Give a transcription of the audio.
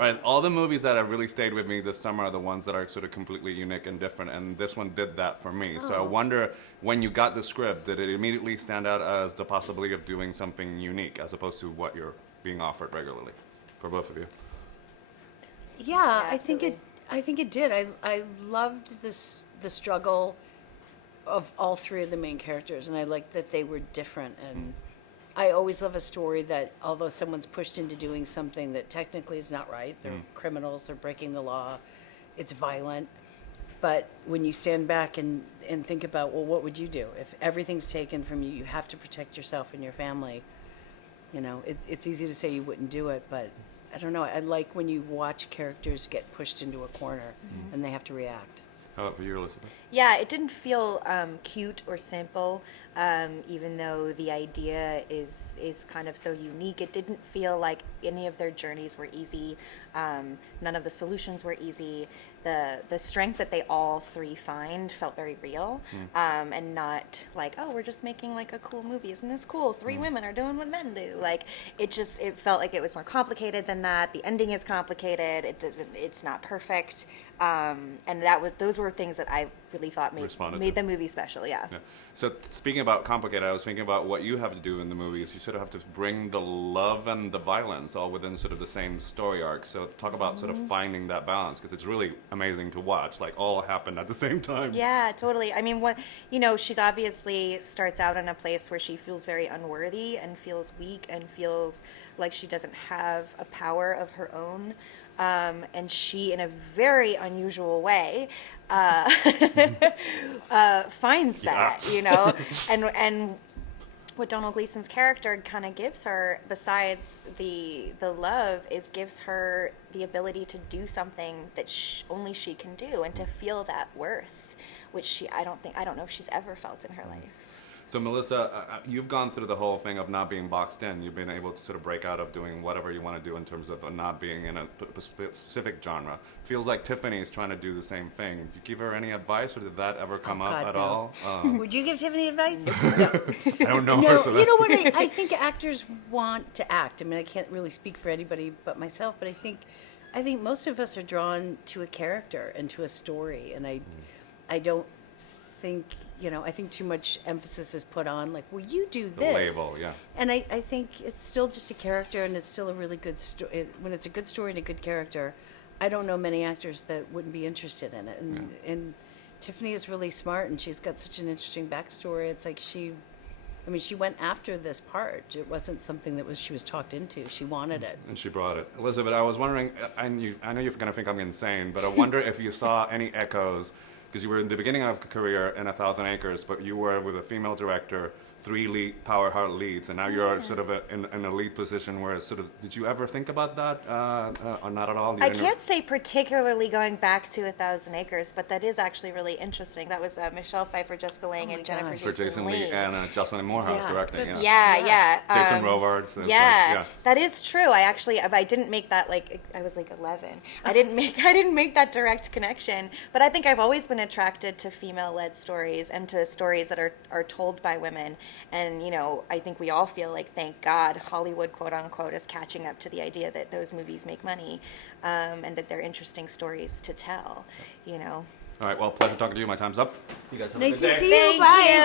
Right, all the movies that have really stayed with me this summer are the ones that are sort of completely unique and different, and this one did that for me. So I wonder, when you got the script, did it immediately stand out as the possibility of doing something unique as opposed to what you're being offered regularly, for both of you? Yeah, absolutely. I think it did. I loved the struggle of all three of the main characters, and I liked that they were different. And I always love a story that, although someone's pushed into doing something that technically is not right, they're criminals, they're breaking the law, it's violent. But when you stand back and think about, well, what would you do if everything's taken from you? You have to protect yourself and your family. You know, it's easy to say you wouldn't do it, but I don't know. I like when you watch characters get pushed into a corner and they have to react. How about for you, Elizabeth? Yeah, it didn't feel cute or simple, even though the idea is kind of so unique. It didn't feel like any of their journeys were easy. None of the solutions were easy. The strength that they all three find felt very real, and not like, oh, we're just making like a cool movie. Isn't this cool? Three women are doing what men do. Like, it felt like it was more complicated than that. The ending is complicated. It's not perfect. And those were things that I really thought made the movie special. Yeah. So speaking about complicated, I was thinking about what you have to do in the movies. You sort of have to bring the love and the violence all within sort of the same story arc. So talk about sort of finding that balance, because it's really amazing to watch. Like, all happened at the same time. Yeah, totally. I mean, she's obviously starts out in a place where she feels very unworthy and feels weak and feels like she doesn't have a power of her own. And she, in a very unusual way, finds that, and what Donald Gleason's character kind of gives her, besides the love, gives her the ability to do something that only she can do, and to feel that worth, which I don't know if she's ever felt in her life. So Melissa, you've gone through the whole thing of not being boxed in. You've been able to sort of break out of doing whatever you want to do in terms of not being in a specific genre. Feels like Tiffany's trying to do the same thing. Did you give her any advice, or did that ever come up at all? Would you give Tiffany advice? I don't know her, No, so you know that's- what? I think actors want to act. I mean, I can't really speak for anybody but myself, but I think most of us are drawn to a character and to a story, and I don't think, I think too much emphasis is put on, like, well, you do The this. label, yeah. And I think it's still just a character, and it's still a really good story. When it's a good story and a good character, I don't know many actors that wouldn't be interested in it. And Tiffany is really smart, and she's got such an interesting backstory. It's like she went after this part. It wasn't something that she was talked into. She wanted it. And she brought it. Elizabeth, I was wondering, I know you're going to think I'm insane, but I wonder if you saw any echoes, because you were in the beginning of a career in 1,000 Acres, but you were with a female director, 3 power heart leads, and now you're sort of in a lead position where it's sort of, did you ever think about that, or not at all? I can't say particularly going back to 1,000 Acres, but that is actually really interesting. That was Michelle Pfeiffer, Jessica Lange, and Jennifer For Jason Lee and Jocelyn Moorhouse directing. Yeah. Jason Robards. That is true. I didn't make that, I was 11. I didn't make that direct connection, but I think I've always been attracted to female-led stories and to stories that are told by women. And, I think we all feel like, thank God, Hollywood, quote unquote, is catching up to the idea that those movies make money, and that they're interesting stories to tell, All right, well, pleasure talking to you. My time's up. You guys have a Nice good day. to see you. Thank Bye. you.